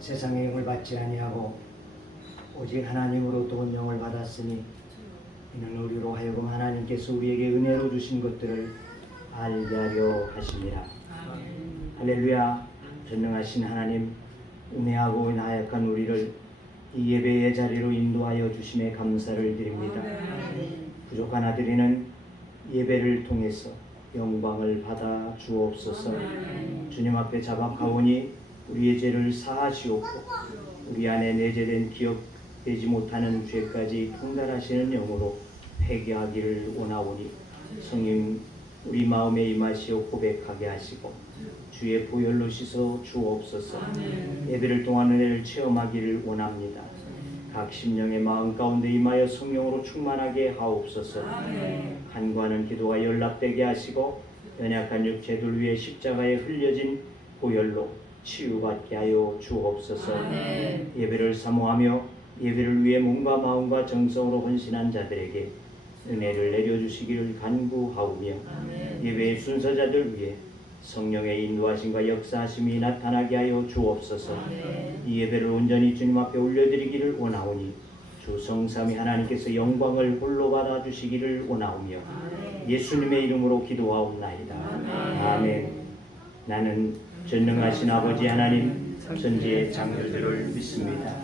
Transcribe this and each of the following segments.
세상의 영을 받지 아니하고 오직 하나님으로부터 온 영을 받았으니 이는 우리로 하여금 하나님께서 우리에게 은혜로 주신 것들을 알게 하려 하심이라. 할렐루야. 전능하신 하나님, 은혜하고 나약한 우리를 이 예배의 자리로 인도하여 주심에 감사를 드립니다. 부족한 아들이는 예배를 통해서 영광을 받아 주옵소서. 주님 앞에 자박하오니 우리의 죄를 사하시옵고 우리 안에 내재된 기억되지 못하는 죄까지 통달하시는 영으로 회개하기를 원하오니 성령 우리 마음에 임하시어 고백하게 하시고 주의 보혈로 씻어 주옵소서. 예배를 통한 은혜를 체험하기를 원합니다. 각 심령의 마음 가운데 임하여 성령으로 충만하게 하옵소서. 간구하는 기도가 연락되게 하시고 연약한 육체들 위해 십자가에 흘려진 보혈로 치유받게 하여 주옵소서. 예배를 사모하며 예배를 위해 몸과 마음과 정성으로 헌신한 자들에게 은혜를 내려주시기를 간구하오며 예배의 순서자들 위해 성령의 인도하심과 역사하심이 나타나게 하여 주옵소서. 이 예배를 온전히 주님 앞에 올려드리기를 원하오니 주 성삼위 하나님께서 영광을 홀로 받아주시기를 원하오며 예수님의 이름으로 기도하옵나이다. 아멘. 나는 전능하신 아버지 하나님 천지의 창조주를 믿습니다.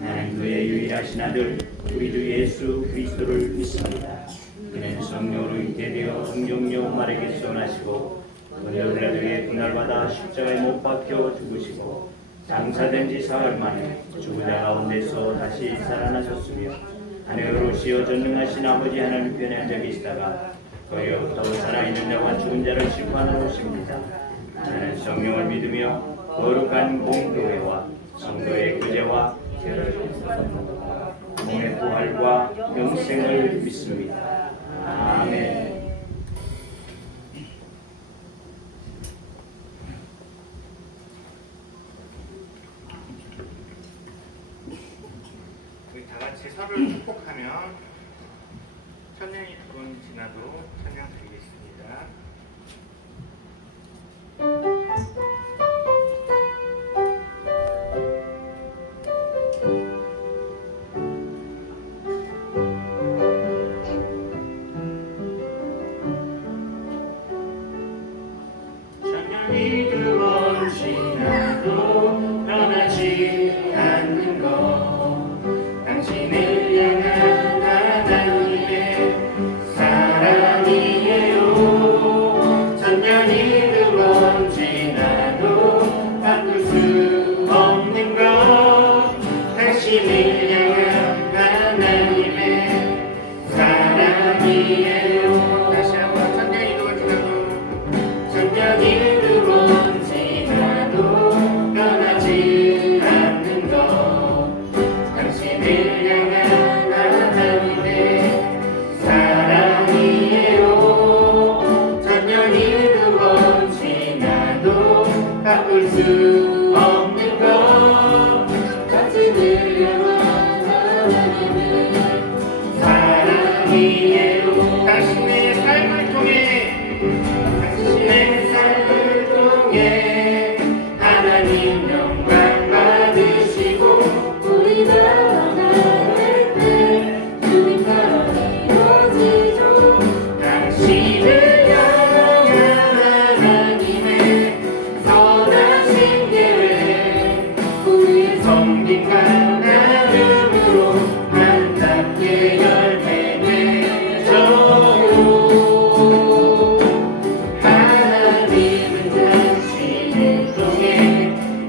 나는 그의 유일하신 아들 우리 주 예수 그리스도를 믿습니다. 그는 성령으로 잉태되어 성령여 마리아에게서 나시고 본토pil라토에게 고난받아 십자가에 못 박혀 죽으시고 장사된 지 사흘 만에 죽은 자 가운데서 다시 살아나셨으며 하늘으로 오시어 전능하신 아버지 하나님 편에 앉아 계시다가 거기로부터 살아있는 자와 죽은 자를 심판하러 오십니다. 나는 성령을 믿으며 거룩한 공교회와 성도의 교제와 몸의 부활과 영생을 믿습니다. 아멘. 우리 다 같이 서로를 축복하며 천년이 두 번 지나도 찬양 드리겠습니다. 천년이 두 번 지나도 변하지 않는 것 당신을 향한 하나님의 사랑이에요. 천년이 두 번 지나도 바꿀 수 없는 것 당신을 향한 하나님의 사랑이에요. 다시 한번 천년이 두 번 지나도 천년이 두 번 지나도 변하지 않는 것 당신을 향한 하나님의 사랑이에요. 천년이 두 번 지나도 바꿀 수 없는 것 당신을 향한 하나님의 사랑이에요. 당신의 삶을 통해 당신의 삶을 통해 하나님 영광 받으시고 우리 나아갈 때 주님 나라 이루어지죠. 당신을 향한 하나님의 선하신 계획 우리의 섬김과 나름으로 안답게 열매 맺어요. 하나님은 당신을 통해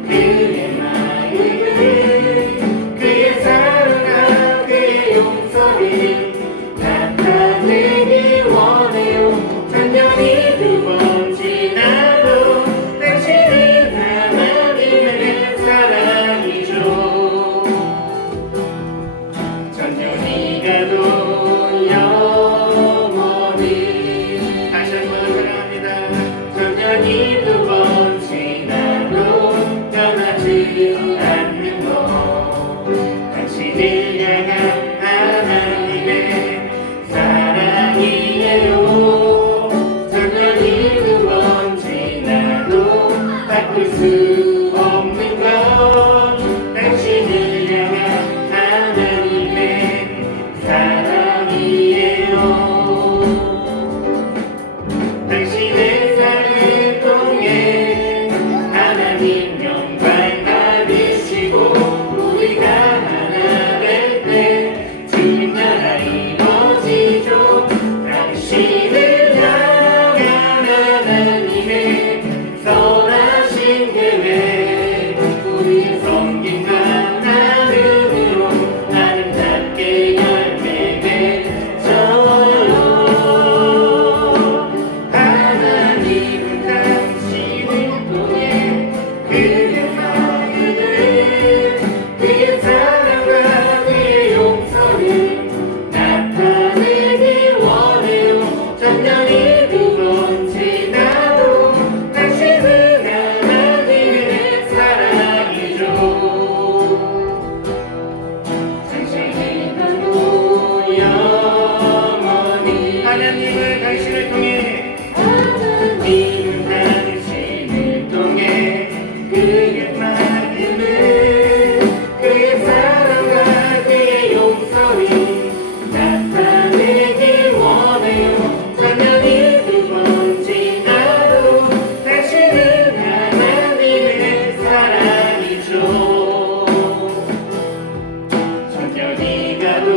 그의 마음을 그의 사랑과 그의 용서를 나타내기 원해요. 천년이 두 번 지나도 당신은 하나님의 사랑이죠. 천년이 가도 영원히 다시 한번 사랑합니다. 천년이 두 번 지나도 변하지 않는 것 당신을 향한 하나님의 사랑이에요. 천년이 두 번 지나도 바꿀 수 없는 것 하나님 영광 받으시고 우리가 하나 될 때 주님 나라 이루어지죠. 당신을 향한 하나님의 선하신 계획 우리의 섬김과 나눔으로 아름답게 열매 맺어요. 하나님은 당신을 통해 그의 마음을 그의 사랑과 그의 용서를 나타내기 원해요. 천년이 두 번째 나도 당신은 하나님의 사랑이죠. 당신이 바로 영원히 하나님은 당신을 통해 하나님은 당신을 통해 그의 마음을 그의 사랑과 그의 용서를 나타내기 원해요. 천년이 두 번째 나도 당신은 하나님의 사랑이죠. 천년이 가도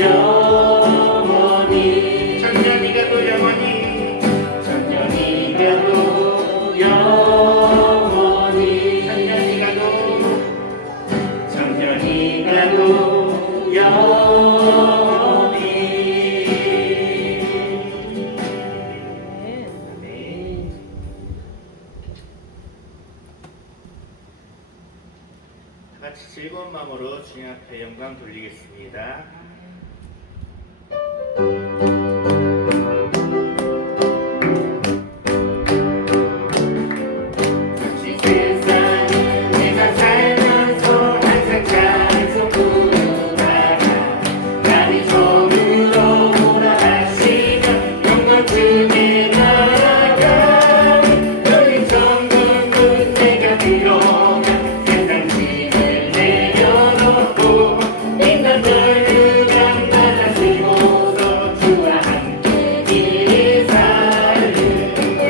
영원히 천년이 가도 영원히 천년이 가도 영원히 천년이 가도 천년이 가도 영원히 아멘. 다 같이 즐거운 마음으로 주님 앞에 영광 돌리겠습니다. 잠시 세상을 내가 살면서 항상 찬송 부르다가 날이 저물어 오라 하시면 영광 중에 나아가 열린 천국은 내가 들어가 세상 짐을 내려놓고 빛난 별유감 받아쓰고서 주와 함께 길 살을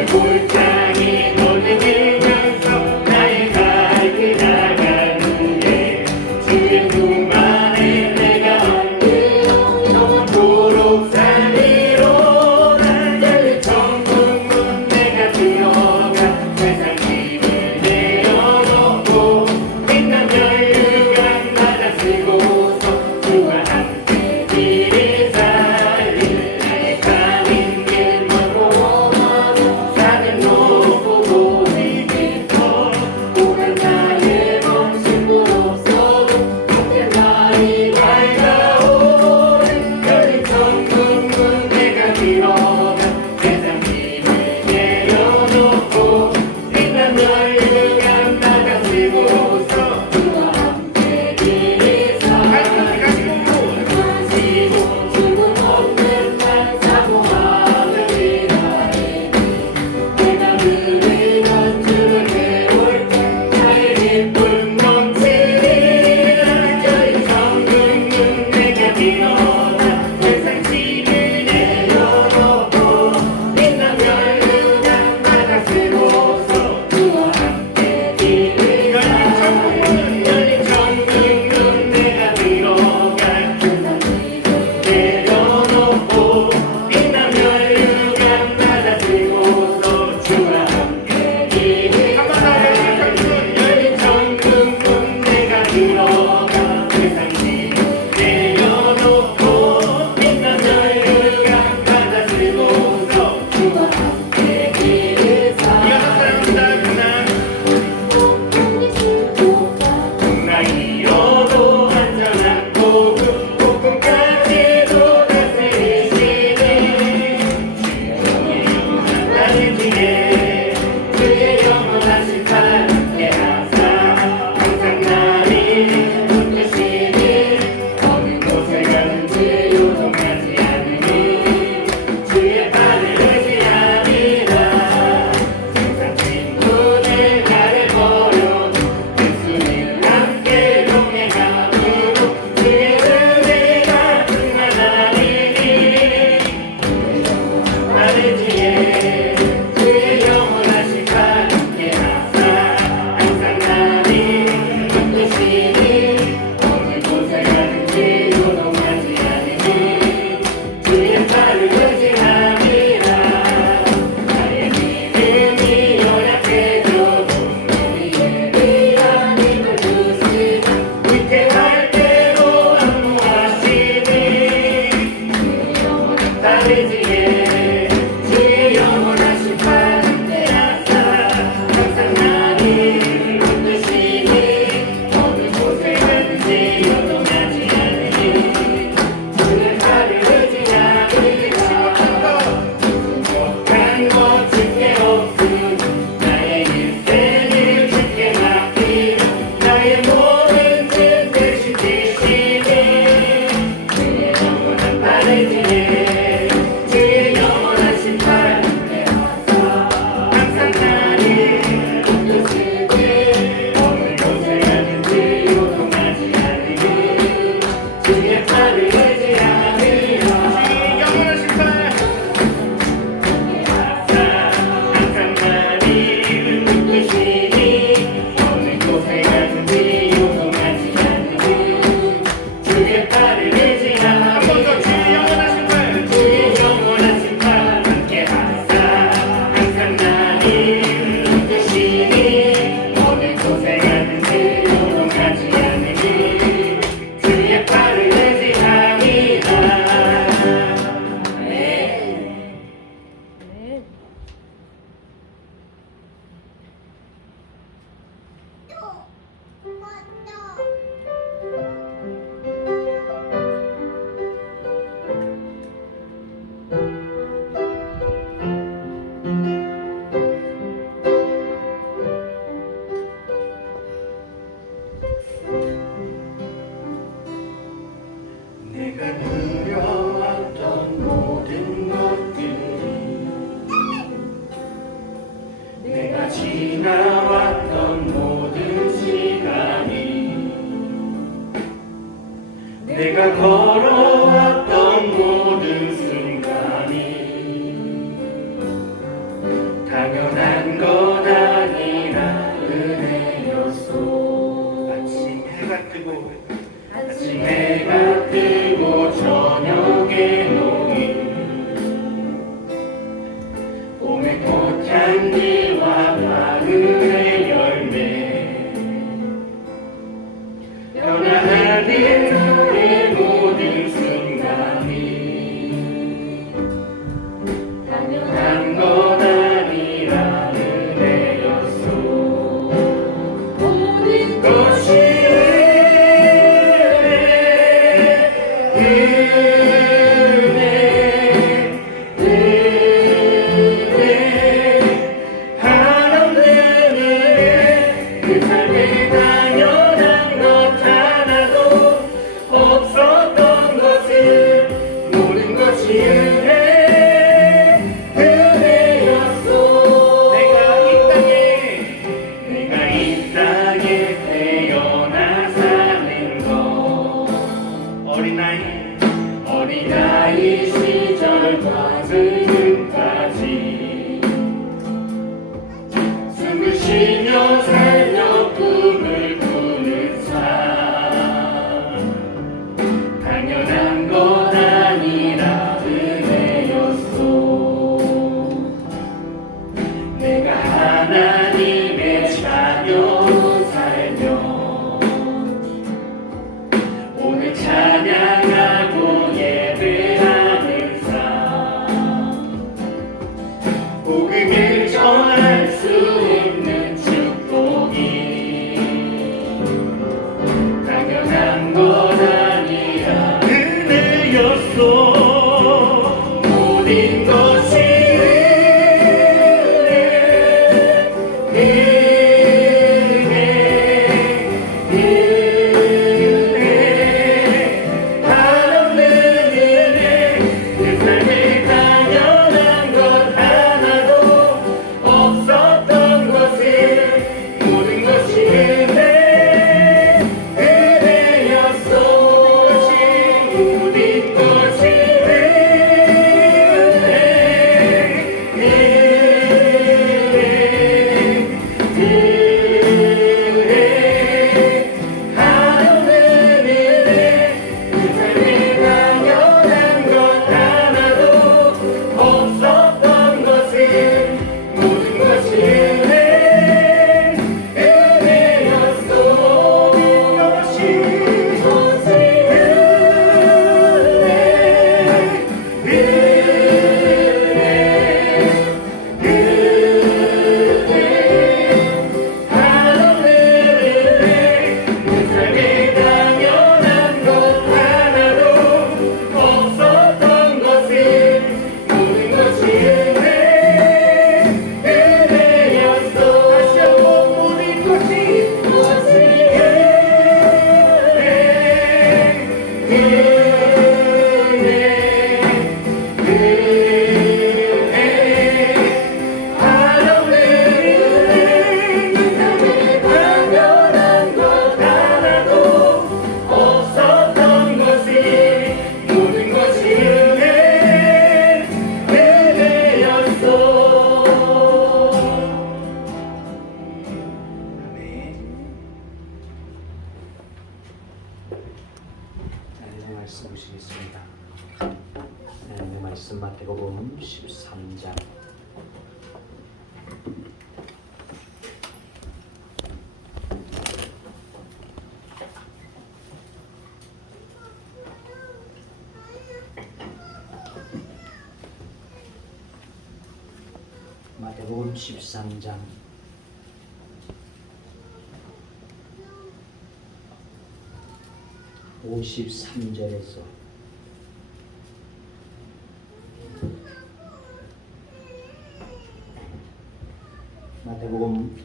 골창에 노래들면서 나의 갈길 나간 후에 주의 품 안에 내가 얹고 영원토록 살리로다. 열린 천국문 내가 들어가 세상 짐을 내려놓고 빛난 별유감 받아쓰고서 주와 함께 길을 살리. 나의 가는 길 멀고 멀고 산을 높고 고리 깊어 오랜 나의 몸 부럽소도 그때 날이 밝아오는 열린 천국문 내가 들어가 세상 짐을 내려놓고 빛난 별유감 받아쓰고서 주와 함께 길을 살리. 가시고 죽음 없는 날 사모하는 이날에 내가 누리던 주를 배울 때 나의 기쁨 넘치리라. 열린 천국문 내가 들어가 세상 짐을 내려놓고 빛난 별유감 받아쓰고서 주와 함께 아침에가 뜨고 저녁에 농이 봄의 꽃향기와 마늘의 열매 변화하는 나의 모든 순간이 당연한 것 아니라 은혜였소. 모든 것이 한없는 은혜 그 삶에 당연한 것 하나도 없었던 것을 모든 것이 은혜였소. 내가 이 땅에 태어나 사는 것 어린아이 시절과 지금까지 숨을 쉬며 살며 꿈을 꾸는 삶 당연한 것 아니라 은혜였소. 내가 하나님의 자녀 살며 오늘 찬양하고 예배하는 삶 복음을 전할 수 있는 축복이 당연한 것 아니라 은혜였소. 모든 것이 한없는 은혜 그 삶에 당연한 것 하나도 없었던 것을 모든 것이 은혜였소. 모든 것이 하나님의 말씀 보시겠습니다. 하나님의 말씀 마태복음 13장 마태복음 13장 53절에서 마태복음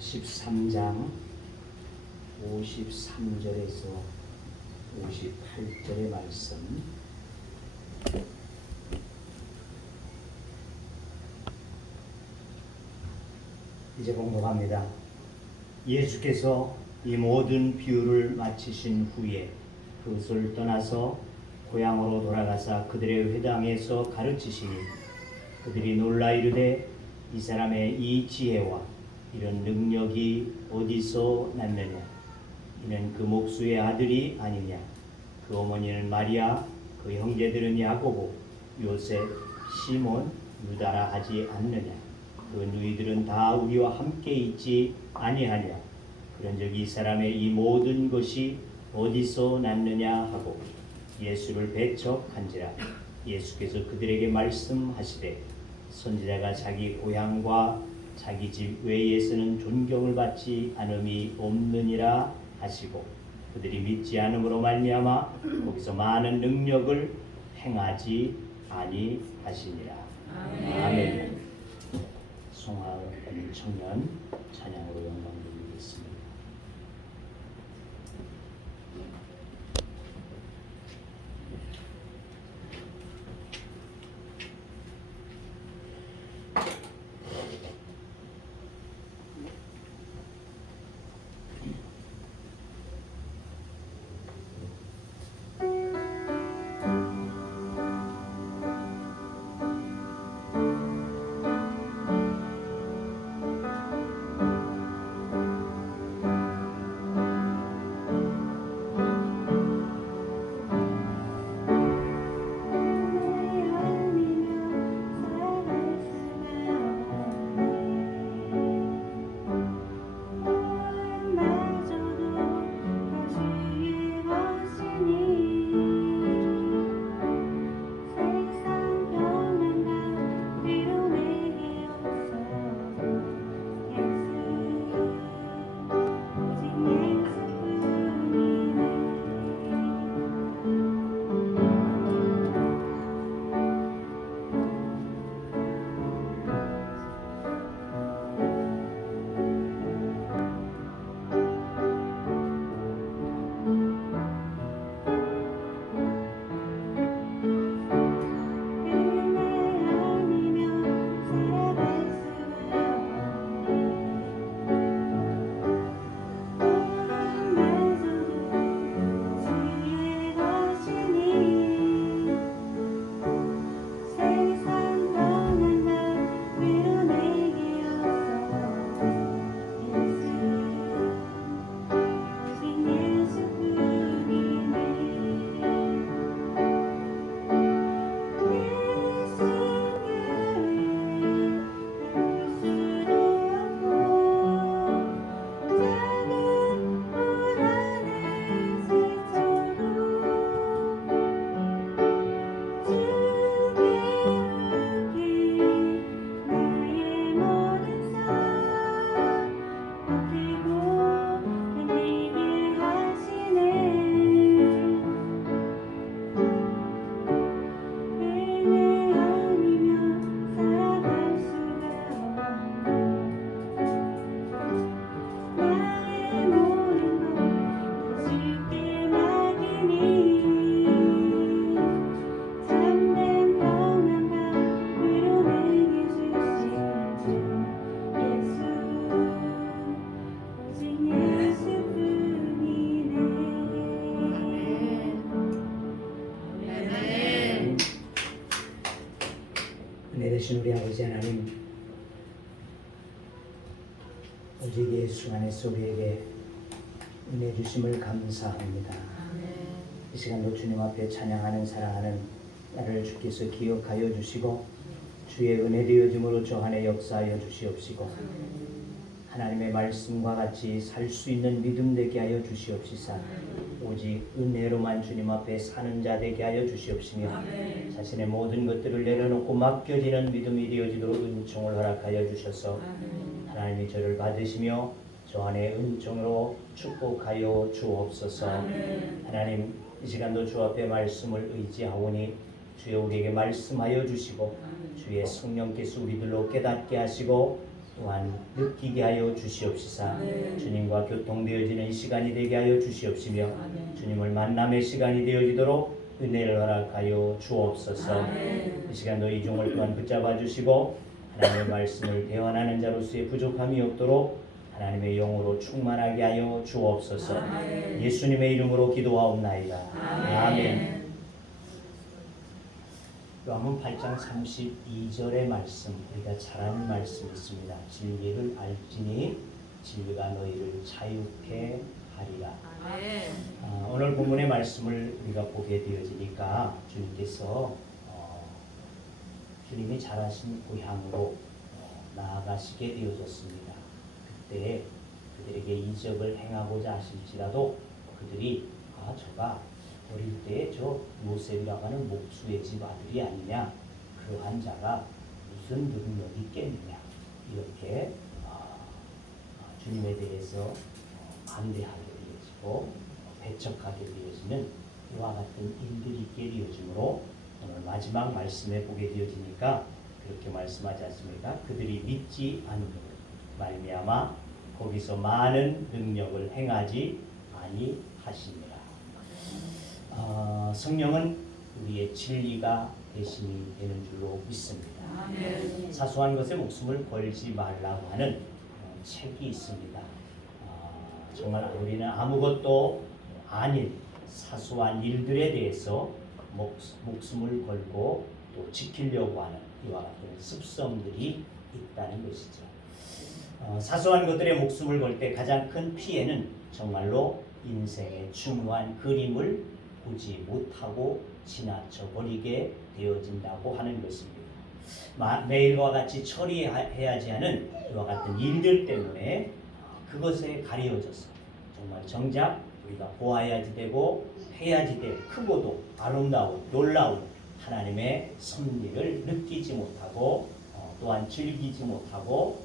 13장 53절에서 58절의 말씀 이제 공독합니다. 예수께서 이 모든 비유를 마치신 후에 그것을 떠나서 고향으로 돌아가사 그들의 회당에서 가르치시니 그들이 놀라 이르되 이 사람의 이 지혜와 이런 능력이 어디서 났느냐? 이는 그 목수의 아들이 아니냐? 그 어머니는 마리아, 그 형제들은 야고보, 요셉, 시몬, 유다라 하지 않느냐? 그 누이들은 다 우리와 함께 있지 아니하냐? 그런즉 이 사람의 이 모든 것이 어디서 났느냐 하고 예수를 배척한지라. 예수께서 그들에게 말씀하시되 선지자가 자기 고향과 자기 집 외에서는 존경을 받지 않음이 없느니라 하시고 그들이 믿지 않음으로 말미암아 거기서 많은 능력을 행하지 아니하시니라. 아멘. 송하은 청년 찬양으로 영광 드리겠습니다. 은혜 되신 우리 아버지 하나님, 오직 예수 안에서 우리에게 은혜 주심을 감사합니다. 이 시간도 주님 앞에 찬양하는 사랑하는 나를 주께서 기억하여 주시고 주의 은혜 되어짐으로 저 안에 역사하여 주시옵시고 하나님의 말씀과 같이 살 수 있는 믿음 되게 하여 주시옵시사 오직 은혜로만 주님 앞에 사는 자 되게 하여 주시옵시며 자신의 모든 것들을 내려놓고 맡겨지는 믿음이 되어지도록 은총을 허락하여 주셔서 하나님이 저를 받으시며 저 안에 은총으로 축복하여 주옵소서. 하나님 이 시간도 주 앞에 말씀을 의지하오니 주여 우리에게 말씀하여 주시고 주의 성령께서 우리들로 깨닫게 하시고 또한 느끼게 하여 주시옵시사 주님과 교통되어지는 이 시간이 되게 하여 주시옵시며 주님을 만남의 시간이 되어지도록 은혜를 허락하여 주옵소서. 이 시간도 이 종을 또한 붙잡아 주시고 하나님의 말씀을 대언하는 자로서의 부족함이 없도록 하나님의 영으로 충만하게 하여 주옵소서. 예수님의 이름으로 기도하옵나이다. 아멘. 요한복음 8장 32절의 말씀, 우리가 잘 아는 말씀이 있습니다. 진리를 알지니 진리가 너희를 자유케 하리라. 오늘 본문의 말씀을 우리가 보게 되어지니까 주님께서 주님이 자라신 고향으로 나아가시게 되어졌습니다. 그때 그들에게 이적을 행하고자 하실지라도 그들이 저가 어릴 때 저 요셉이라고 하는 목수의 집 아들이 아니냐, 그러한 자가 무슨 능력이 있겠느냐, 이렇게 주님에 대해서 반대하게 되어지고 배척하게 되어지는 이와 같은 일들이 있게 되어지므로 오늘 마지막 말씀에 보게 되어지니까 그렇게 말씀하지 않습니까? 그들이 믿지 않음으로 말미암아 거기서 많은 능력을 행하지 아니하시니라. 성령은 우리의 진리가 대신이 되는 줄로 믿습니다. 사소한 것에 목숨을 걸지 말라고 하는 책이 있습니다. 정말 우리는 아무것도 아닌 사소한 일들에 대해서 목숨을 걸고 또 지키려고 하는 이와 같은 습성들이 있다는 것이죠. 사소한 것들에 목숨을 걸 때 가장 큰 피해는 정말로 인생의 중요한 그림을 보지 못하고 지나쳐 버리게 되어진다고 하는 것입니다. 매일과 같이 처리해야지 하는 이와 같은 일들 때문에 그것에 가려져서 정말 정작 우리가 보아야지 되고 해야지 될 크고도 아름다운 놀라운 하나님의 섭리를 느끼지 못하고 또한 즐기지 못하고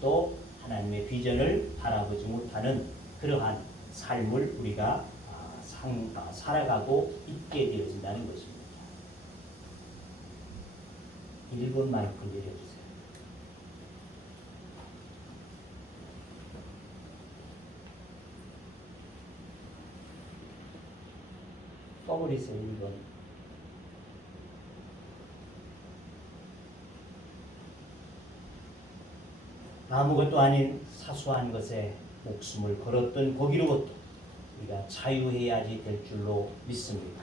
또 하나님의 비전을 바라보지 못하는 그러한 삶을 우리가 살아가고 있게 되어진다는 것입니다. 1분 마이크 내려주세요. 써버리세요. 1분. 아무것도 아닌 사소한 것에 목숨을 걸었던 거기로부터 우리가 자유해야지 될 줄로 믿습니다.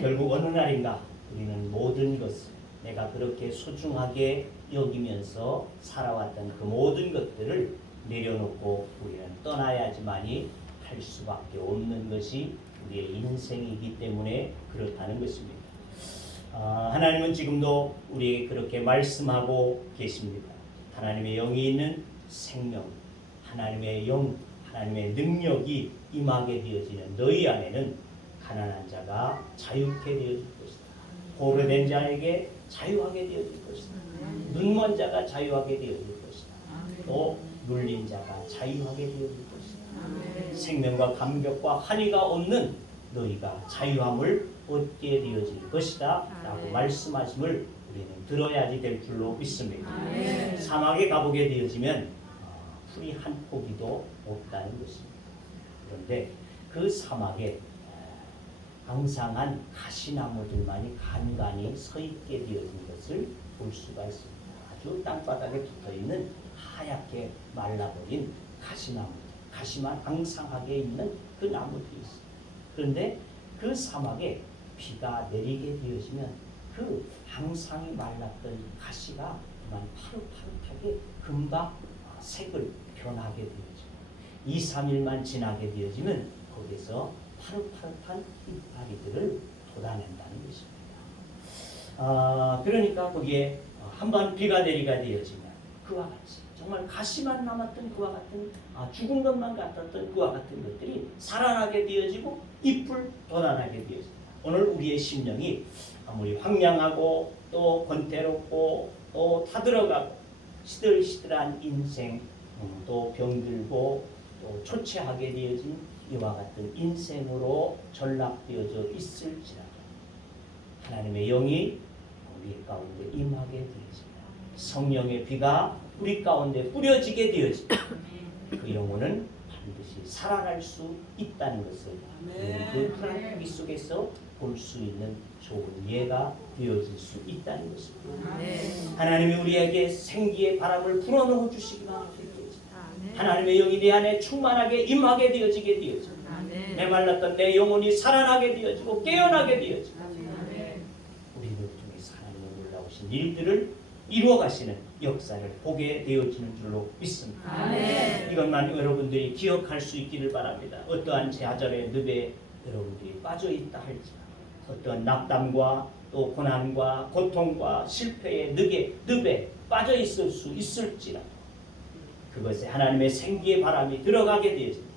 결국 어느 날인가 우리는 모든 것을 내가 그렇게 소중하게 여기면서 살아왔던 그 모든 것들을 내려놓고 우리는 떠나야지만이 할 수밖에 없는 것이 우리의 인생이기 때문에 그렇다는 것입니다. 하나님은 지금도 우리에게 그렇게 말씀하고 계십니다. 하나님의 영이 있는 생명, 하나님의 영, 하나님의 능력이 임하게 되어지는 너희 안에는 가난한 자가 자유케 되어질 것이다. 고려된 자에게 자유하게 되어질 것이다. 눈먼 자가 자유하게 되어질 것이다. 또 눌린 자가 자유하게 되어질 것이다. 생명과 감격과 한의가 없는 너희가 자유함을 얻게 되어질 것이다 라고 말씀하심을 우리는 들어야지 될 줄로 믿습니다. 사막에 가보게 되어지면 풀이 한 포기도 없다는 것입니다. 그런데 그 사막에 앙상한 가시나무들만이 간간히 서 있게 되어진 것을 볼 수가 있습니다. 아주 땅바닥에 붙어있는 하얗게 말라버린 가시나무, 가시만 앙상하게 있는 그 나무들이 있습니다. 그런데 그 사막에 비가 내리게 되어지면 그 항상이 말랐던 가시가 그만 파릇파릇하게 금방 색을 변하게 되어지고 2, 3일만 지나게 되어지면 거기서 파릇파릇한 이파리들을 돋아낸다는 것입니다. 그러니까 거기에 한번 비가 내리게 되어지면 그와 같이 정말 가시만 남았던 그와 같은 죽은 것만 같았던 그와 같은 것들이 살아나게 되어지고 잎을 돋아나게 되어집니다. 오늘 우리의 심령이 아무리 황량하고 또 권태롭고 또 타들어가고 시들시들한 인생, 또 병들고 또 초췌하게 되어진 이와 같은 인생으로 전락되어져 있을지라도 하나님의 영이 우리 가운데 임하게 되어집니다. 성령의 비가 우리 가운데 뿌려지게 되어집니다. 그 영혼은 반드시 살아날 수 있다는 것을 그 불안한 기 속에서 볼 수 있는 좋은 예가 되어질 수 있다는 것입니다. 하나님이 우리에게 생기의 바람을 불어넣어 주시기만 하게 되어집니다. 하나님의 영이 내 안에 충만하게 임하게 되어지게 되어집니다. 메말랐던 내 영혼이 살아나게 되어지고 깨어나게 되어집니다. 우리를 통해서 하신 일들을 이루어 가시는 역사를 보게 되어지는 줄로 믿습니다. 아멘. 이것만 여러분들이 기억할 수 있기를 바랍니다. 어떠한 좌절의 늪에 여러분들이 빠져 있다 할지라도, 어떠한 낙담과 또 고난과 고통과 실패의 늪에 빠져 있을 수 있을지라도 그것에 하나님의 생기의 바람이 들어가게 되어집니다.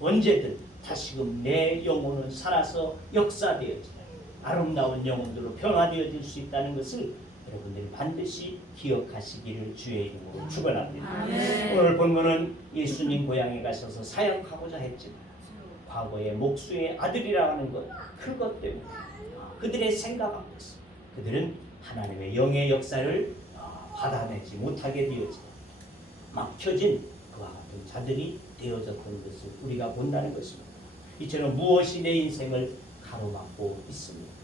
언제든 다시금 내 영혼은 살아서 역사되어지는 아름다운 영혼들로 변화되어질 수 있다는 것을 여러분들이 반드시 기억하시기를 주의 이름으로 축원합니다. 아멘. 오늘 본문은 예수님 고향에 가셔서 사역하고자 했지만 과거에 목수의 아들이라는 것, 그것 때문에 그들의 생각 앞에서 그들은 하나님의 영의 역사를 받아내지 못하게 되어지고 막혀진 그와 같은 자들이 되어졌던 것을 우리가 본다는 것입니다. 이처럼 무엇이 내 인생을 가로막고 있습니까?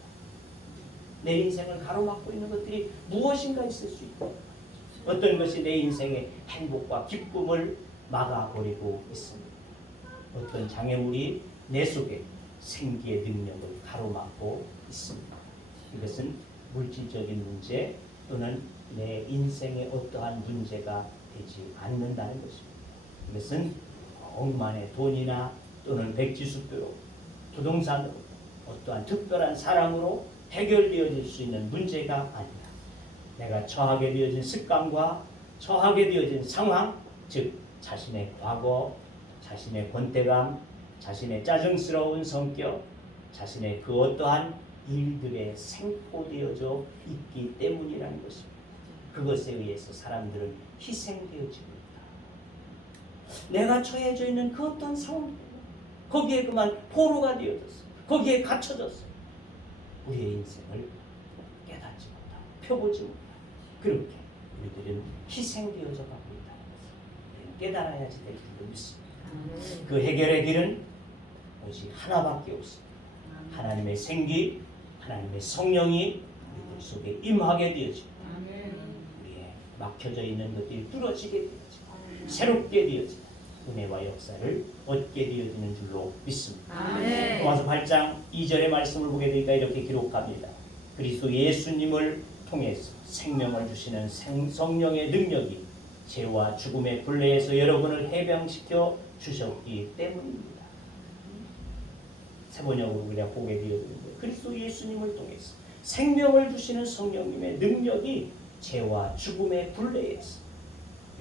내 인생을 가로막고 있는 것들이 무엇인가 있을 수 있고, 어떤 것이 내 인생의 행복과 기쁨을 막아버리고 있습니다. 어떤 장애물이 내 속에 생기의 능력을 가로막고 있습니다. 이것은 물질적인 문제 또는 내 인생의 어떠한 문제가 되지 않는다는 것입니다. 이것은 억만의 돈이나 또는 백지수표로, 부동산으로, 어떠한 특별한 사랑으로 해결되어질 수 있는 문제가 아니다. 내가 처하게 되어진 습관과 처하게 되어진 상황, 즉 자신의 과거, 자신의 권태감, 자신의 짜증스러운 성격, 자신의 그 어떠한 일들에 생포되어져 있기 때문이라는 것입니다. 그것에 의해서 사람들은 희생되어지고 있다. 내가 처해져 있는 그 어떤 상황, 거기에 그만 포로가 되어졌어. 거기에 갇혀졌어. 우리의 인생을 깨닫지 못하고 펴보지 못하고 그렇게 우리들은 희생되어져 가고 있다는 것을 깨달아야지 될 줄로 믿습니다. 그 해결의 길은 오직 하나밖에 없습니다. 하나님의 생기, 하나님의 성령이 우리들 속에 임하게 되어지고 우리의 막혀져 있는 것들이 뚫어지게 되어지고 새롭게 되어지고 은혜와 역사를 얻게 되어지는 줄로 믿습니다. 아멘. 로마서 8장 2절의 말씀을 보게 되니까 이렇게 기록합니다. 그리스도 예수님을 통해서 생명을 주시는 성령의 능력이 죄와 죽음의 굴레에서 여러분을 해방시켜 주셨기 때문입니다. 세번역으로 그냥 보게 되어지는데, 그리스도 예수님을 통해서 생명을 주시는 성령님의 능력이 죄와 죽음의 굴레에서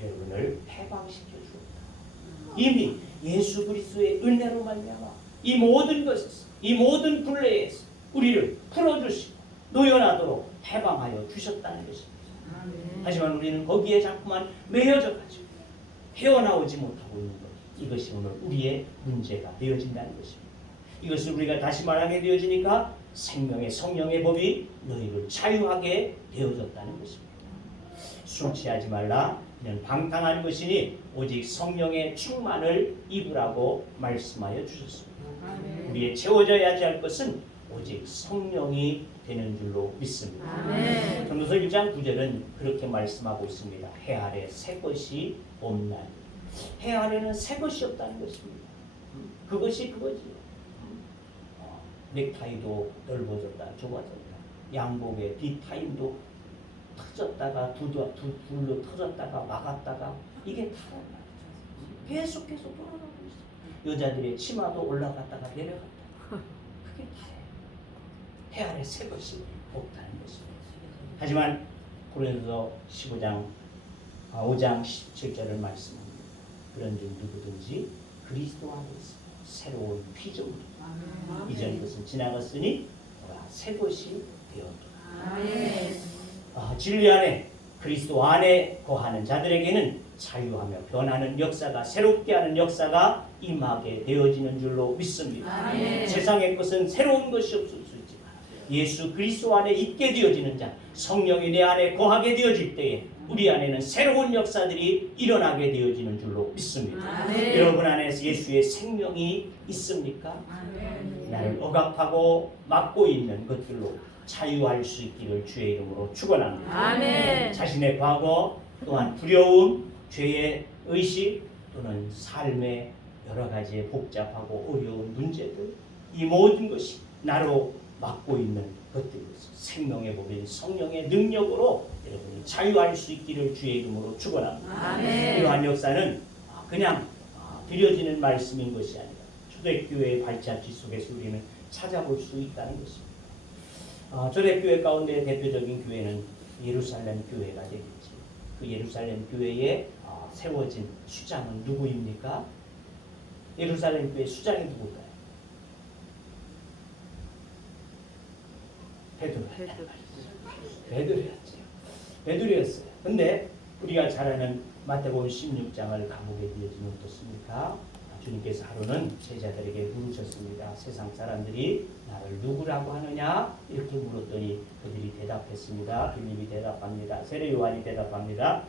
여러분을 해방시켜 주었다. 이미 예수 그리스도의 은혜로 말미암아 이 모든 것에서, 이 모든 굴레에서 우리를 풀어주시고 노연하도록 해방하여 주셨다는 것입니다. 하지만 우리는 거기에 자꾸만 매여져 가지고 헤어나오지 못하고 있는 것, 이것이 오늘 우리의 문제가 되어진다는 것입니다. 이것을 우리가 다시 말하게 되어지니까 생명의 성령의 법이 너희를 자유하게 되어졌다는 것입니다. 술 취하지 말라, 이는 방탕한 것이니 오직 성령의 충만을 입으라고 말씀하여 주셨습니다. 우리의 채워져야 할 것은 오직 성령이 되는 줄로 믿습니다. 아멘. 전도서 1장 9절은 그렇게 말씀하고 있습니다. 해 아래 새 것이 없나니. 해 아래는 새 것이 없다는 것입니다. 그것이 그거지요. 넥타이도 넓어졌다, 좁아졌다. 양복의 뒷타임도 터졌다가 둘로 터졌다가 막았다가 이게 타란 말이죠. 계속해서 돌아가고 있어. 여자들의 치마도 올라갔다가 내려갔다. 그게 다예요. 해 아래 새 것이 없다는 것입니다. 하지만 고린도서 5장 17절을 말씀합니다. 그런즉 누구든지 그리스도 안에서 새로운 피조물이다. 이전 것은 지나갔으니 새 것이 되었도다. 진리 안에 그리스도 안에 거하는 자들에게는 자유하며 변하는 역사가, 새롭게 하는 역사가 임하게 되어지는 줄로 믿습니다. 아멘. 세상의 것은 새로운 것이 없을 수 있지만 예수 그리스도 안에 있게 되어지는 자, 성령이 내 안에 거하게 되어질 때에 우리 안에는 새로운 역사들이 일어나게 되어지는 줄로 믿습니다. 아멘. 여러분 안에서 예수의 생명이 있습니까? 나를 억압하고 막고 있는 것들로 자유할 수 있기를 주의 이름으로 축원합니다. 아멘. 자신의 과거 또한 두려움, 죄의 의식 또는 삶의 여러 가지의 복잡하고 어려운 문제들, 이 모든 것이 나로 막고 있는 붙들면서 생명의 법인 성령의 능력으로 여러분이 자유할 수 있기를 주의 이름으로 축원합니다. 이러한 역사는 그냥 드려지는 말씀인 것이 아니라 초대교회의 발자취 속에서 우리는 찾아볼 수 있다는 것입니다. 초대교회 가운데 대표적인 교회는 예루살렘 교회가 되겠지. 그 예루살렘 교회에 세워진 수장은 누구입니까? 예루살렘 교회 수장이 누굴까요? 베드로였죠. 베드로였어요. 근데 우리가 잘 아는 마태복음 16장을 감옥에 되어지면 어떻습니까? 주님께서 하루는 제자들에게 물으셨습니다. 세상 사람들이 나를 누구라고 하느냐? 이렇게 물었더니 그들이 대답했습니다. 빌립이 대답합니다. 세례 요한이 대답합니다.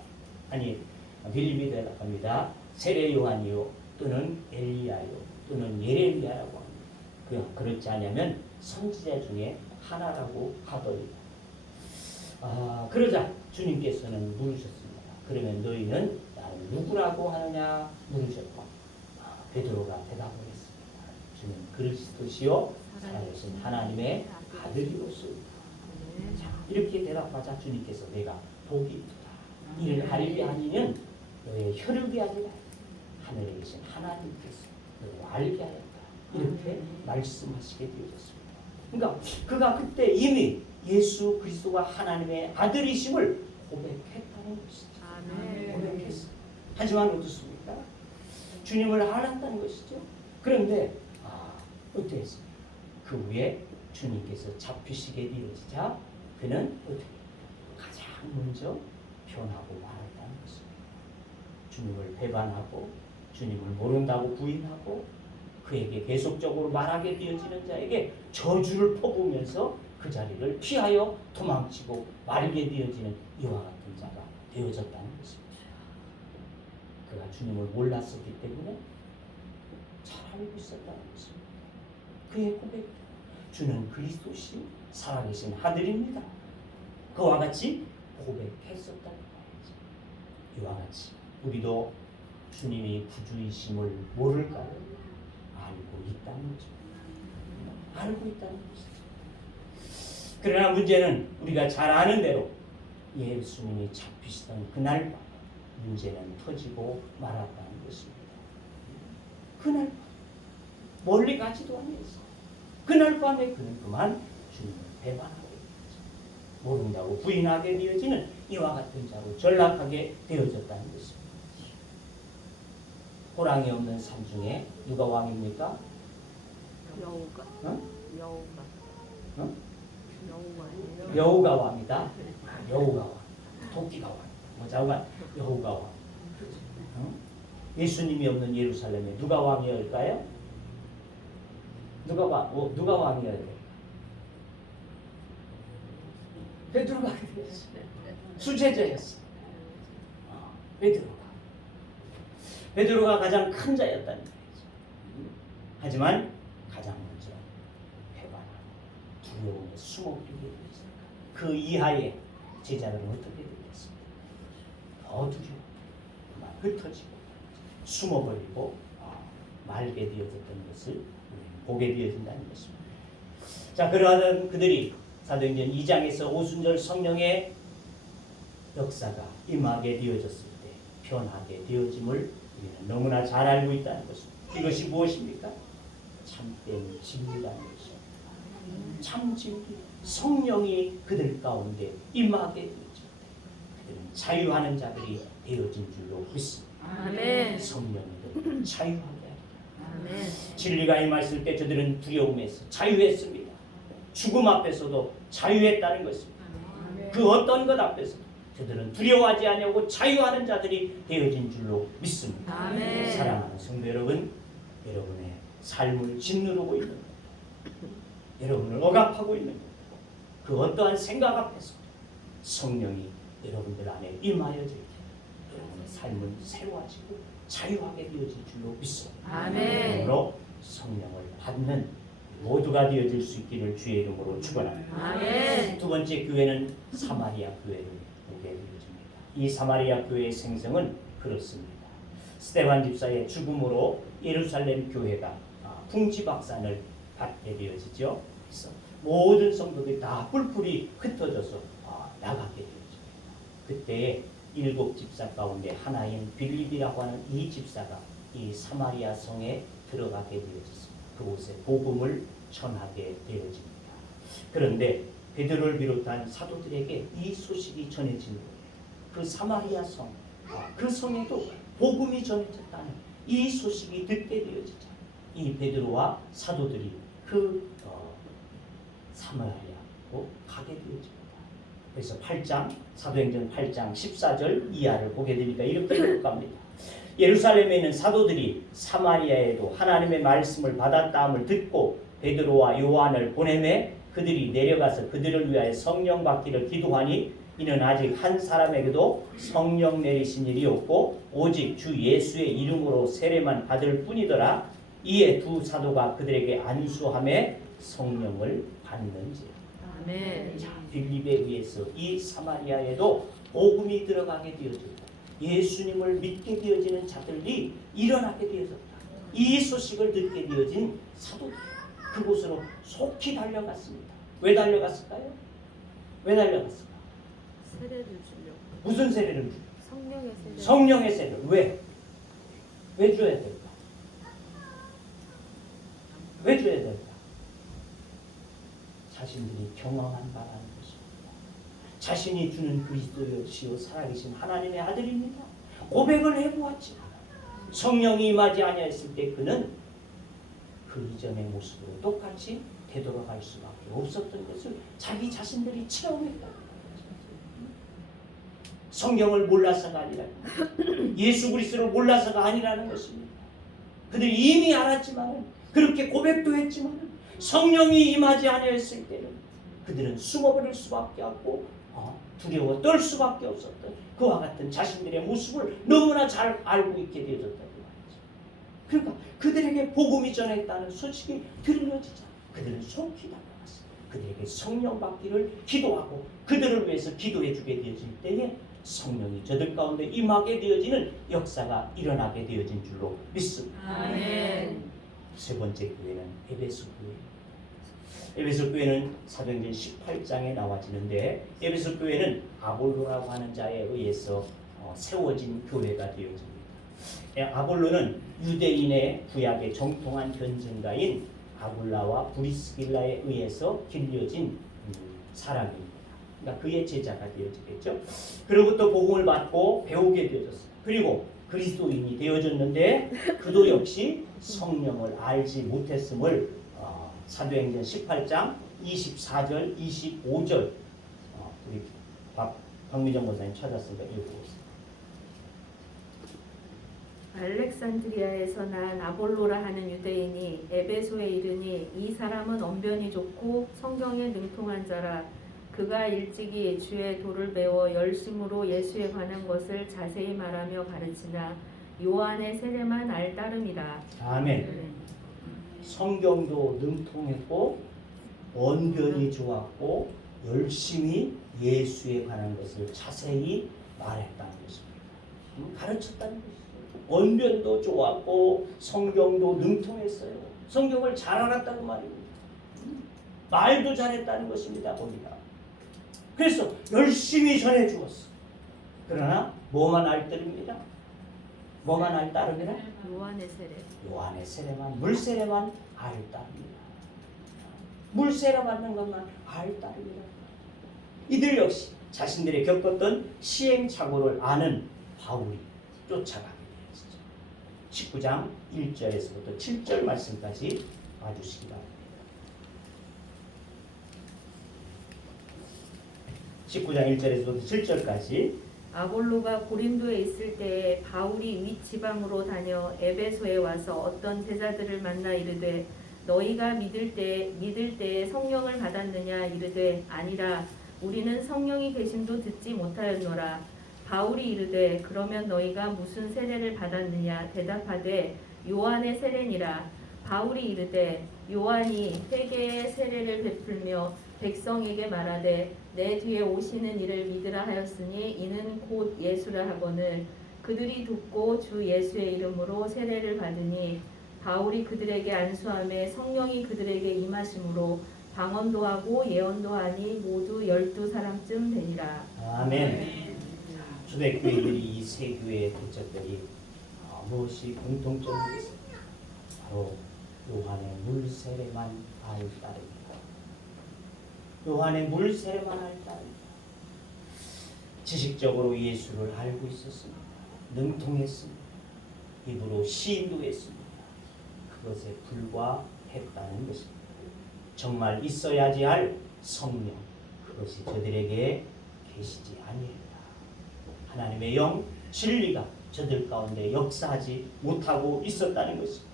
빌립이 대답합니다. 세례 요한이요 또는 엘리야요 또는 예레미야라고 합니다. 그렇지 않으면 선지자 중에 하나라고 하더니 그러자 주님께서는 물으셨습니다. 그러면 너희는 나를 누구라고 하느냐 물으셨고 베드로가 대답을 했습니다. 주는 그리스도시요 살아계신 하나님의 아들이로소이다. 자, 이렇게 대답하자 주님께서 내가 복이 있다. 이를 알게 하니는 너의 혈육이 아니라 하늘에 계신 하나님께서 너를 알게 하였다. 이렇게 말씀하시게 되어졌습니다. 그러니까 그가 그때 이미 예수 그리스도가 하나님의 아들이심을 고백했다는 것이죠. 고백했어요. 하지만 어떻습니까? 주님을 알았다는 것이죠. 그런데 어떻게 했습니까? 그 후에 주님께서 잡히시게 되어지자 그는 어떻게 가장 먼저 변하고 말았다는 것입니다. 주님을 배반하고 주님을 모른다고 부인하고 그에게 계속적으로 말하게 되어지는 자에게 저주를 퍼부으면서 그 자리를 피하여 도망치고 말게 되어지는 이와 같은 자가 되어졌다는 것입니다. 그가 주님을 몰랐었기 때문에 잘 알고 있었다는 것입니다. 그의 고백, 주는 그리스도시 살아계신 아들입니다. 그와 같이 고백했었다는 거죠. 이와 같이 우리도 주님이 구주이심을 모를까요? 알고 있다는 거죠. 알고 있다는 것이죠. 그러나 문제는 우리가 잘 아는 대로 예수님이 잡히시던 그날 밤 문제는 터지고 말았다는 것입니다. 그날 밤 멀리 가지도 않았어요. 그날 밤에 그는 그만 주님을 배반하게 되었죠. 모른다고 부인하게 되어지는 이와 같은 자로 전락하게 되어졌다는 것입니다. 호랑이 없는 산 중에 누가 왕입니까? 여우가. 어? 여우가. 어? 여우가. 여우가 왕이다. 여우가 왕. 토끼가 왕. 자우가 여우가 왕. 어? 예수님이 없는 예루살렘에 누가 왕이었을까요? 누가 왕이어야 돼? 베드로가 그랬어요. 수제자였어. 베드로가 가장 큰 자였다는 거죠. 하지만 가장 먼저 배반하고 두려움에 숨어버리게 되었습니다. 그 이하에 제자들은 어떻게 되겠습니까? 더 두려워, 그만 흩어지고 숨어버리고 말게 되어졌던 것을 보게 되어진다는 것입니다. 자, 그러한 그들이 사도행전 2장에서 오순절 성령의 역사가 임하게 되어졌을 때 변하게 되어짐을 우리는 너무나 잘 알고 있다는 것입니다. 이것이 무엇입니까? 참된 진리라는 것입니다. 참 진리, 성령이 그들 가운데 임하게 되어질 때 그들은 자유하는 자들이 되어진 줄로 믿습니다. 아멘. 성령이 그들을 자유하게 하리라. 아멘. 진리가 임했을 때 저들은 두려움에서 자유했습니다. 죽음 앞에서도 자유했다는 것입니다. 그 어떤 것 앞에서 저들은 두려워하지 아니하고 자유하는 자들이 되어진 줄로 믿습니다. 아멘. 사랑하는 성도 여러분, 여러분의 삶을 짓누르고 있는 것, 여러분을 억압하고 있는 것, 그 어떠한 생각 앞에서 성령이 여러분들 안에 임하여질 때 여러분의 삶은 새로워지고 자유하게 되어질 줄로 믿습니다. 아멘. 그러므로 성령을 받는 모두가 되어질 수 있기를 주의 이름으로 축원합니다. 아멘. 두 번째 교회는 사마리아 교회를 보게 되어집니다. 이 사마리아 교회의 생성은 그렇습니다. 스데반 집사의 죽음으로 예루살렘 교회가 풍지박산을 받게 되어지죠. 그래서 모든 성도들이 다 뿔뿔이 흩어져서 나가게 되었습니다. 그때 7 집사 가운데 하나인 빌립이라고 하는 이 집사가 이 사마리아 성에 들어가게 되어졌습니다. 그곳에 복음을 전하게 되어집니다. 그런데 베드로를 비롯한 사도들에게 이 소식이 전해진 거예요. 그 사마리아 성, 그 성에도 복음이 전해졌다는 이 소식이 듣게 되어지자 이 베드로와 사도들이 그 사마리아로 가게 되어집니다. 그래서 8장 사도행전 8장 14절 이하를 보게 되니까 이렇게 기록합니다. 예루살렘에 있는 사도들이 사마리아에도 하나님의 말씀을 받았다함을 듣고 베드로와 요한을 보내매 그들이 내려가서 그들을 위하여 성령 받기를 기도하니 이는 아직 한 사람에게도 성령 내리신 일이 없고 오직 주 예수의 이름으로 세례만 받을 뿐이더라. 이에 두 사도가 그들에게 안수함에 성령을 받는지라. 아멘. 빌립에 의해서 이 사마리아에도 복음이 들어가게 되어졌다. 예수님을 믿게 되어지는 자들이 일어나게 되어졌다. 이 소식을 듣게 되어진 사도들 그곳으로 속히 달려갔습니다. 왜 달려갔을까요? 왜 달려갔을까? 세례를 주려고. 무슨 세례를 주? 성령의 세례. 성령의 세례를 왜? 왜 줘야 될까? 왜 줘야 될까? 자신들이 경험한 바라는 것입니다. 자신이 주는 그리스도시요 살아계신 하나님의 아들입니다. 고백을 해보았지만 성령이 임하지 아니하였을 때 그는 그 이전의 모습으로 똑같이 되돌아갈 수밖에 없었던 것을 자기 자신들이 체험했다. 성경을 몰라서가 아니라 예수 그리스도를 몰라서가 아니라는 것입니다. 그들이 이미 알았지만 그렇게 고백도 했지만 성령이 임하지 아니했을 때는 그들은 숨어버릴 수밖에 없고 두려워 떨 수밖에 없었던 그와 같은 자신들의 모습을 너무나 잘 알고 있게 되어졌다고 말이죠. 그러니까 그들에게 복음이 전했다는 소식이 들려지자 그들은 속히 달려갔어요. 그들에게 성령 받기를 기도하고 그들을 위해서 기도해 주게 되어질 때에 성령이 저들 가운데 임하게 되어지는 역사가 일어나게 되어진 줄로 믿습니다. 아멘. 세 번째 교회는 에베소 교회입니다. 에베소 교회는 사도행전 18장에 나와지는데 에베소 교회는 아볼로라고 하는 자에 의해서 세워진 교회가 되어집니다. 아볼로는 유대인의 구약의 정통한 견증가인 아굴라와 브리스길라에 의해서 길려진 사람입니다. 그러니까 그의 제자가 되어지겠죠. 그로부터 복음을 받고 배우게 되어졌어요. 그리고 그리스도인이 되어졌는데 그도 역시 성령을 알지 못했음을 사도행전 18장 24절 25절 우리 박미정 목사님 찾았으니까 읽어보겠습니다. 알렉산드리아에서 난 아볼로라 하는 유대인이 에베소에 이르니 이 사람은 언변이 좋고 성경에 능통한 자라. 그가 일찍이 주의 도를 배워 열심으로 예수에 관한 것을 자세히 말하며 가르치나 요한의 세례만 알 따름이라. 아멘. 성경도 능통했고 언변이 좋았고 열심히 예수에 관한 것을 자세히 말했다는 것입니다. 가르쳤다는 것이죠. 언변도 좋았고 성경도 능통했어요. 성경을 잘 알았다는 말입니다. 말도 잘했다는 것입니다. 보니까. 그래서 열심히 전해 주었어. 그러나 뭐만 알 따릅니다. 뭐만 알 따릅니다. 요한의 세례. 요한의 세례만 물세례만 알 따릅니다. 물세례 받는 것만 알 따릅니다. 이들 역시 자신들이 겪었던 시행착오를 아는 바울이 쫓아가게 되었죠. 19장 1절에서부터 7절 말씀까지 봐주시기 바랍니다. 19장 1절에서부터 7절까지 아볼로가 고린도에 있을 때에 바울이 윗지방으로 다녀 에베소에 와서 어떤 제자들을 만나 이르되 너희가 믿을 때에 성령을 받았느냐 이르되 아니라 우리는 성령이 계심도 듣지 못하였노라. 바울이 이르되 그러면 너희가 무슨 세례를 받았느냐 대답하되 요한의 세례니라. 바울이 이르되 요한이 회개의 세례를 베풀며 백성에게 말하되 내 뒤에 오시는 이를 믿으라 하였으니 이는 곧 예수라 하거늘 그들이 듣고 주 예수의 이름으로 세례를 받으니 바울이 그들에게 안수함에 성령이 그들에게 임하심으로 방언도 하고 예언도 하니 모두 12사람쯤 되니라. 아멘. 초대교회들이 이 세 교회의 도적들이 무엇이 공통점이 있어요? 바로 요한의 물세례만 알 따릅니다. 요한의 물세례만 알 따릅니다. 지식적으로 예수를 알고 있었습니다. 능통했습니다. 입으로 시인도 했습니다. 그것에 불과했다는 것입니다. 정말 있어야지 할 성령, 그것이 저들에게 계시지 아니했다. 하나님의 영, 진리가 저들 가운데 역사하지 못하고 있었다는 것입니다.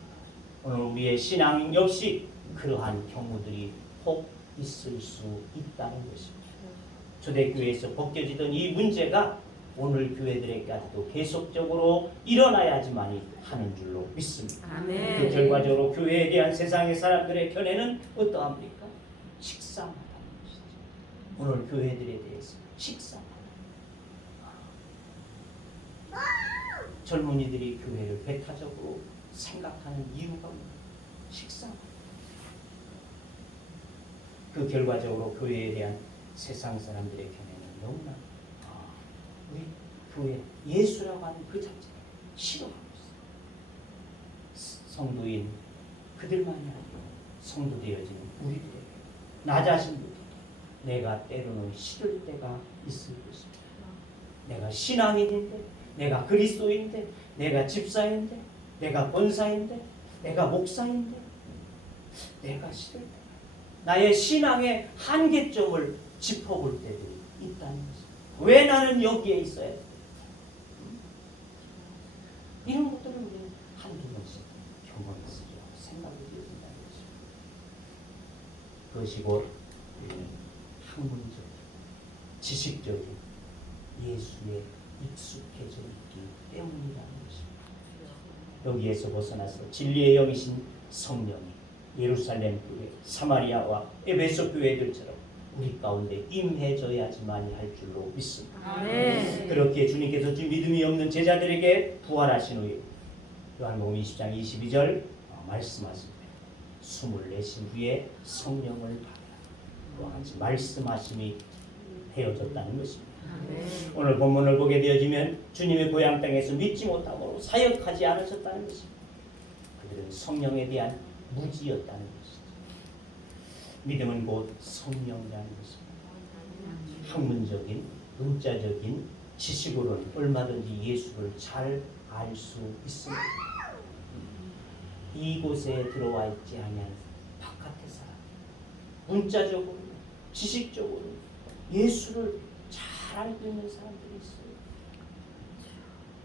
오늘 우리의 신앙 역시 그러한 경우들이 혹 있을 수 있다는 것입니다. 초대교회에서 벗겨지던 이 문제가 오늘 교회들에게도 계속적으로 일어나야지만이 하는 줄로 믿습니다. 아멘. 그 결과적으로 교회에 대한 세상의 사람들의 견해는 어떠합니까? 식상하다는 것이죠. 오늘 교회들에 대해서 식상하다. 젊은이들이 교회를 배타적으로 생각하는 이유가 식상하다. 그 결과적으로 교회에 대한 세상 사람들의 견해는 너무나 우리 교회 예수라고 하는 그 자체를 싫어하고 있어요. 성도인 그들만이 아니고 성도 되어지는 우리들에게 나 자신도 내가 때로는 싫을 때가 있을 것입니다. 내가 신앙인인데, 내가 그리스도인데, 내가 집사인데, 내가 권사인데, 내가 목사인데, 내가 싫을 때 나의 신앙의 한계점을 짚어볼 때도 있다는 것입니다. 왜 나는 여기에 있어야 돼? 이런 것들을 우리는 한두 번씩 경험했으리라 생각이 된다는 것입니다. 그것이 곧 우리는 학문적인, 지식적인 예수에 익숙해져 있기 때문이라는 것입니다. 여기에서 벗어나서 진리의 영이신 성령이 예루살렘 교회, 사마리아와 에베소 교회들처럼 우리 가운데 임해져야지만이 할 줄로 믿습니다. 아멘. 그렇게 주님께서 믿음이 없는 제자들에게 부활하신 후에 요한복음 20장 22절 말씀하십니다. 숨을 내신 후에 성령을 받으라. 그와 같이 말씀하심이 되어졌다는 것입니다. 아멘. 오늘 본문을 보게 되어지면 주님의 고향 땅에서 믿지 못함으로 사역하지 않으셨다는 것입니다. 그들은 성령에 대한 무지였다는 것이죠. 믿음은 곧 성령이라는 것입니다. 학문적인, 문자적인 지식으로는 얼마든지 예수를 잘 알 수 있습니다. 이곳에 들어와 있지 아니한 바깥의 사람, 문자적으로, 지식적으로 예수를 잘 알고 있는 사람들이 있어요.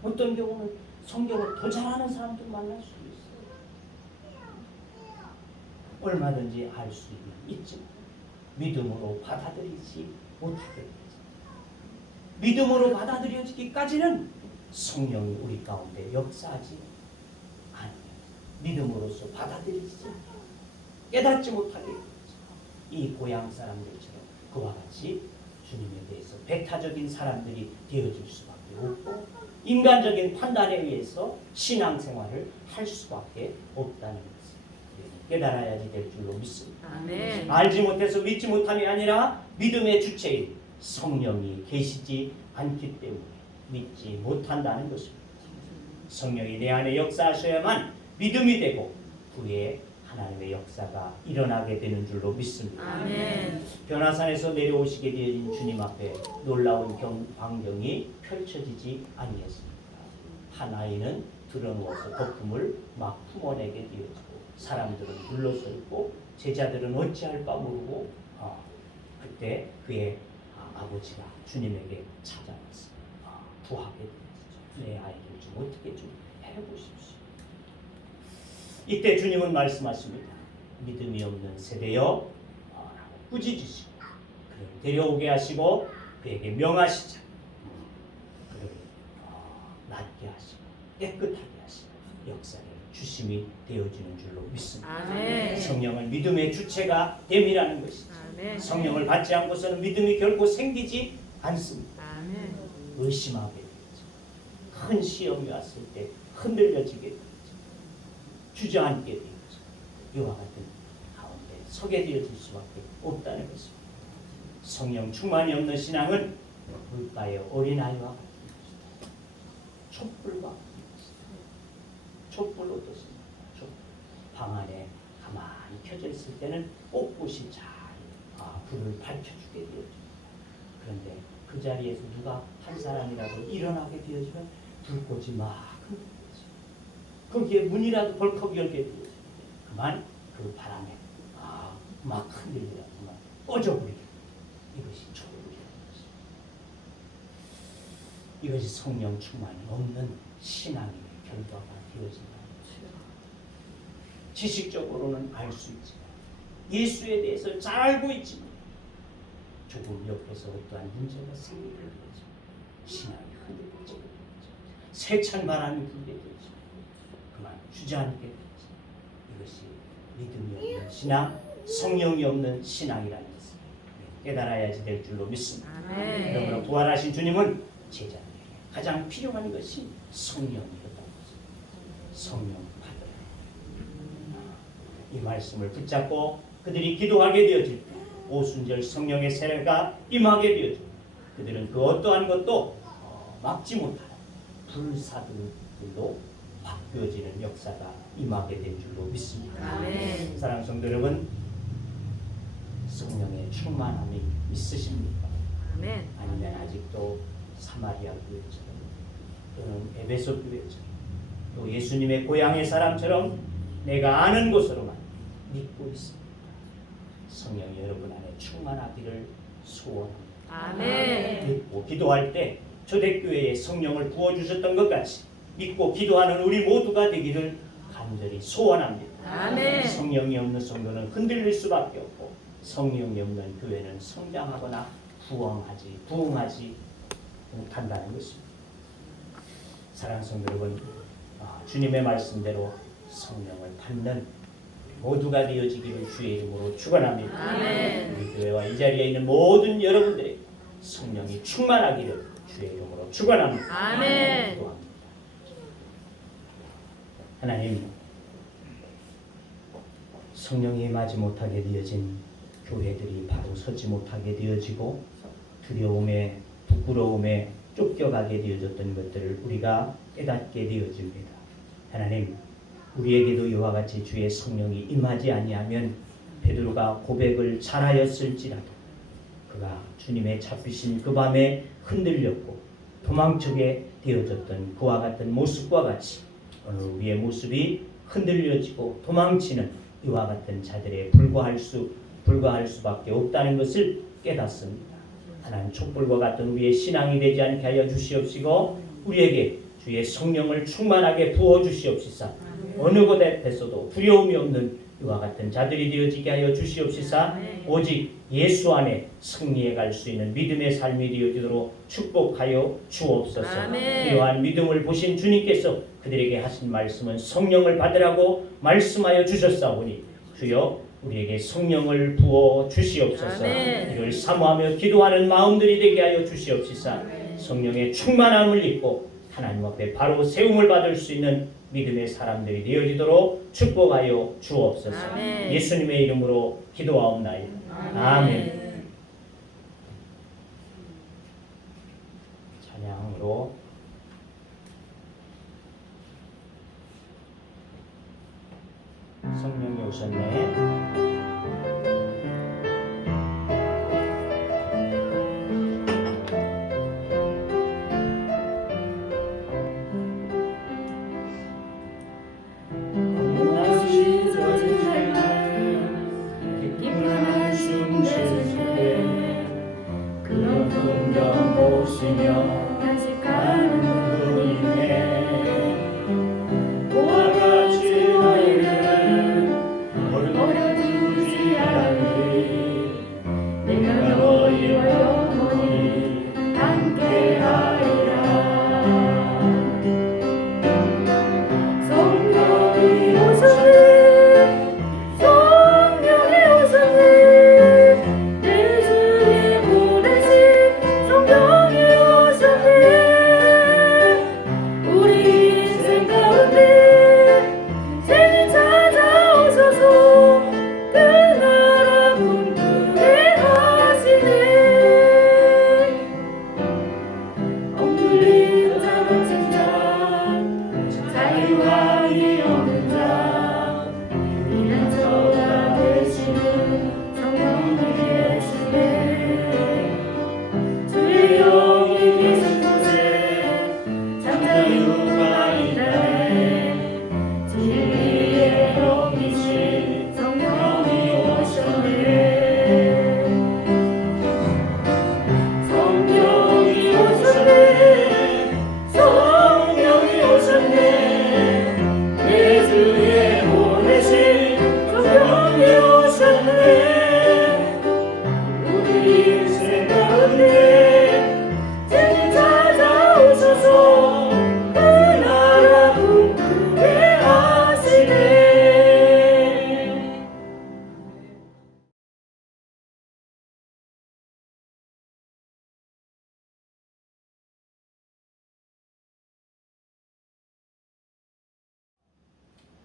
어떤 경우는 성경을 더 잘하는 사람들 만날 수 있어요. 얼마든지 알 수 있지만 믿음으로 받아들이지 못하게 되죠. 믿음으로 받아들여지기까지는 성령이 우리 가운데 역사하지 않으면 믿음으로서 받아들이지 않으면 깨닫지 못하게 되죠. 이 고향 사람들처럼 그와 같이 주님에 대해서 배타적인 사람들이 되어질 수밖에 없고 인간적인 판단에 의해서 신앙생활을 할 수밖에 없다는 것을 깨달아야지 될 줄로 믿습니다. 아멘. 알지 못해서 믿지 못함이 아니라 믿음의 주체인 성령이 계시지 않기 때문에 믿지 못한다는 것입니다. 성령이 내 안에 역사하셔야만 믿음이 되고 후에 하나님의 역사가 일어나게 되는 줄로 믿습니다. 아멘. 변화산에서 내려오시게 되어진 주님 앞에 놀라운 광경이 펼쳐지지 아니했습니다. 한 아이는 드러누워서 거품을 막 품어내게 되어지고 사람들은 둘러서 있고 제자들은 어찌할까 모르고 그때 그의 아버지가 주님에게 찾아왔습니다. 구하게 되었죠. 내 아이를 좀 어떻게 좀 해보십시오. 이때 주님은 말씀하십니다. 믿음이 없는 세대여 라고 꾸짖으시고 그를 데려오게 하시고 그에게 명하시자. 그를 낫게 하시고 깨끗하게 하시고 역사에 주심이 되어지는 줄로 믿습니다. 아멘. 성령은 믿음의 주체가 됨이라는 것이죠. 아멘. 성령을 받지 않고서는 믿음이 결코 생기지 않습니다. 아멘. 의심하게 되죠. 큰 시험이 왔을 때 흔들려지게 되죠. 주저앉게 되죠. 이와 같은 가운데 서게 되어질 수밖에 없다는 것입니다. 성령 충만이 없는 신앙은 물가의 어린아이와 같은 것입니다. 촛불과 같은 것입니다. 촛불 어떻습니까? 방 안에 가만히 켜져 있을 때는 꼿꼿이 잘 불을 밝혀주게 되어집니다. 그런데 그 자리에서 누가 한 사람이라도 일어나게 되어지면 불꽃이 막 흔들리죠. 거기에 문이라도 벌컥 열게 되어집니다. 그만 그 바람에 막 흔들리다 그만 꺼져버리게. 이것이 촛불이라는 것입니다. 이것이 성령 충만이 없는 신앙의 결과가 되어진다. 지식적으로는 알 수 있지만 예수에 대해서 잘 알고 있지만 조금 옆에서 어떠한 문제가 생기게 되죠. 신앙이 흔들리게 되죠. 세찬 바람이 불게 되죠. 그만 주저앉게 되죠. 이것이 믿음이 없는 신앙, 성령이 없는 신앙이라는 것을 깨달아야지 될 줄로 믿습니다. 그러므로 부활하신 주님은 제자들에게 가장 필요한 것이 성령이었다는 것입니다. 성령 받으라. 이 말씀을 붙잡고 그들이 기도하게 되어질 때 오순절 성령의 세례가 임하게 되어져 그들은 그 어떠한 것도 막지 못하는 불사들로 바뀌어지는 역사가 임하게 된 줄로 믿습니다. 아멘. 사랑하는 성도 여러분, 성령의 충만함이 있으십니까? 아멘. 아니면 아직도 사마리아 교회처럼 또는 에베소 교회처럼 또 예수님의 고향의 사람처럼 내가 아는 곳으로만 믿고 있습니다. 성령이 여러분 안에 충만하기를 소원합니다. 아멘. 믿고 기도할 때 초대교회에 성령을 부어주셨던 것 같이 믿고 기도하는 우리 모두가 되기를 간절히 소원합니다. 아멘. 성령이 없는 성도는 흔들릴 수밖에 없고 성령이 없는 교회는 성장하거나 부흥하지 못한다는 것입니다. 사랑하는 성도 여러분, 주님의 말씀대로 성령을 받는 모두가 되어지기를 주의 이름으로 축원합니다. 아멘. 우리 교회와 이 자리에 있는 모든 여러분들에게 성령이 충만하기를 주의 이름으로 축원합니다. 아멘. 기도합니다. 하나님, 성령이 임하지 못하게 되어진 교회들이 바로 서지 못하게 되어지고 두려움에 부끄러움에 쫓겨가게 되어졌던 것들을 우리가 깨닫게 되어집니다. 하나님, 우리에게도 이와 같이 주의 성령이 임하지 아니하면 베드로가 고백을 잘하였을지라도 그가 주님의 잡히신 그 밤에 흔들렸고 도망치게 되어졌던 그와 같은 모습과 같이 오늘 우리의 모습이 흔들려지고 도망치는 이와 같은 자들에 불과할 수밖에 없다는 것을 깨닫습니다. 하나님, 촛불과 같은 우리의 신앙이 되지 않게 하여 주시옵시고 우리에게 주의 성령을 충만하게 부어 주시옵시사. 어느 곳에서도 두려움이 없는 이와 같은 자들이 되어지게 하여 주시옵시사. 오직 예수 안에 승리해 갈 수 있는 믿음의 삶이 되어지도록 축복하여 주옵소서. 아멘. 이러한 믿음을 보신 주님께서 그들에게 하신 말씀은 성령을 받으라고 말씀하여 주셨사오니 주여 우리에게 성령을 부어 주시옵소서. 아멘. 이를 사모하며 기도하는 마음들이 되게 하여 주시옵시사. 성령의 충만함을 입고 하나님 앞에 바로 세움을 받을 수 있는 믿음의 사람들이 되어지도록 축복하여 주옵소서. 아멘. 예수님의 이름으로 기도하옵나이다. 아멘. 찬양으로 성령이 오셨네. 다시 가는 분이네. 그와 같이 너희를 버려두지 않으리. 내가 너희와 영원히 함께하리라. 성령이 오셨네. 성령이 오셨네. 내 주에 보내신 성령이 오셨네. 우리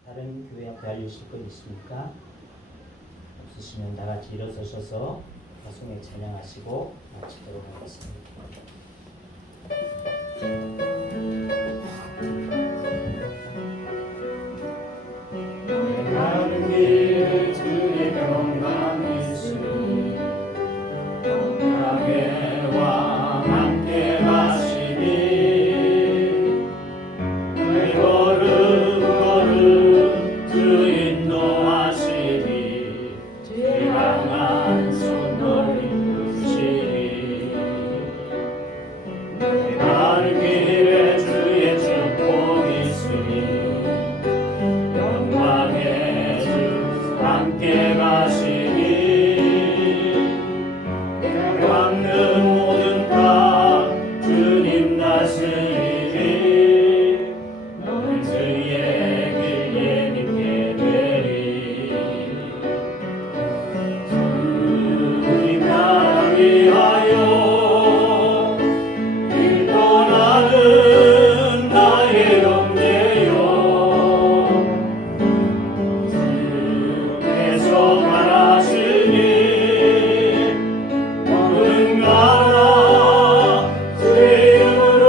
다른 교회 앞에 알려주실 것 있습니까? 없으시면 다 같이 일어서셔서 가송에 찬양하시고 마치도록 하겠습니다. 가는 길 주의 평강 있으니 평강에와 함께 가시니 내 걸음 걸음 주 인도하시니 주의 강한 손 넓이 부시니 내 가는 길에 주의 축복 있으니 영광의 주 함께 가시니 깎는 모든 다 주님 다스리니 너는 주의 길 예민케 되리 주님 나라 위하여 길 떠나는 나의 영예여 주께서 말하시니 모든 나라 주의 이름으로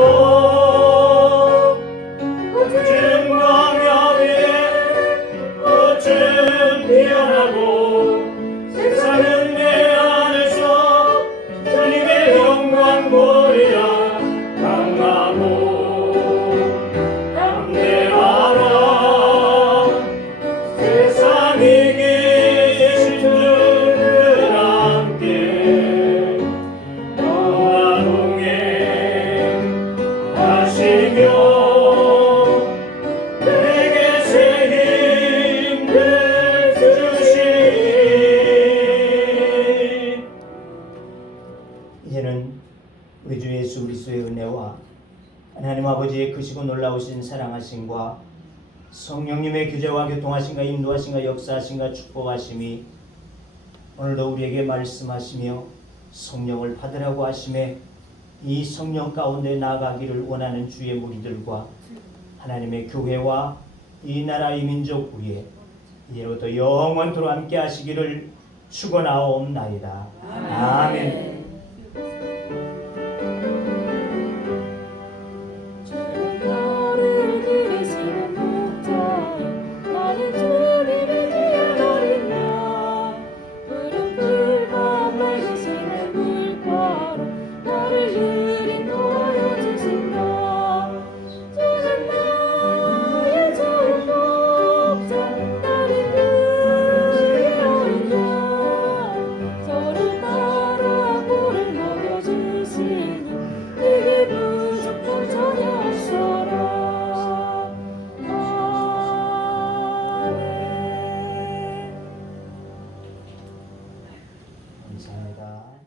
거친 광야 위에 꽃은 피어나고 세상은 내 안에서 주님의 영광 보리라 강하고 담대하라 세상이 계신 주는 함께 너와 동행하시며 내게 새 힘을 주시니 이제는 우리 주 예수 그리스도의 은혜와 하나님 아버지의 크시고 놀라우신 사랑하심과 성령님의 교제와 교통하심과 인도하심과 역사하심과 축복하심이 오늘도 우리에게 말씀하시며 성령을 받으라고 하심에 이 성령 가운데 나아가기를 원하는 주의 무리들과 하나님의 교회와 이 나라 이 민족 위에 이제로부터 영원토록 함께 하시기를 축원하옵나이다. 아멘. 나를 기리시는 목자여 나는 주님을 위한 어린 양 푸른빛과 맑으시는 물가로 나를 늘 인도하여 주신다 주는 나의 좋은 목자 나는 그의 어린 양 저를 따라 꿀을 먹여주시니 내게 부족한 전혀 없어라 아멘 감사합니다.